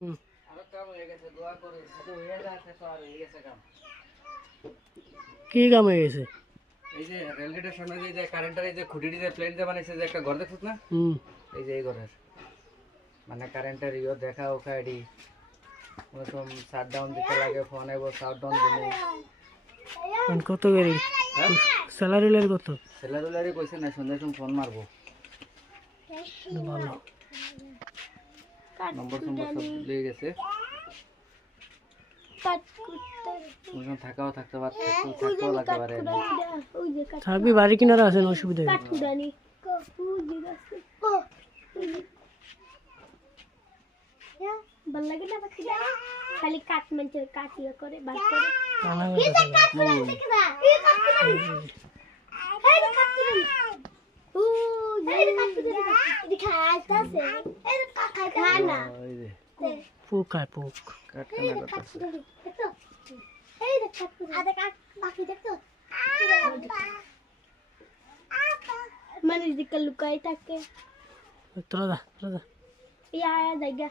হুম। আরো কাম হয়ে গেছে, দোয়া করে শুধু হয়ে যাচ্ছে, তো আর হয়ে গেছে কাম। কি কাম হয়ে গেছে? এই যে রেলগেটের সামনে যে কারেন্টের এই যে খুঁটিটি যে প্লেন দিয়ে বানাইছে, যে একটা ঘর দেখছিস না, হুম। এই যে এই ঘরের মানে কারেন্টের দেখা ওখা এডি ওরকম শাট ডাউন দিতে লাগে, ফোন আইব শাট ডাউন দিলে। কত করে হ্যাঁ, স্যালারি লের কত? সেলারুলারি কইছে না, সন্ধ্যার সময় ফোন মারবো, ভালো। নম্বর নম্বর সব দিয়ে গেছে। ওখানে থাকাও থাকতে পারে, থাকতেও লাগতে পারে। থাকবি, বাড়ি কিনারা আছেন, অসুবিধা নেই। খালি কাট মানে কাটিয়া করে বার করে পোক খায়, পোক। মানুষ দিকে লুকাই থাকে তোরা যা, তোরা যা। ইয়া জায়গা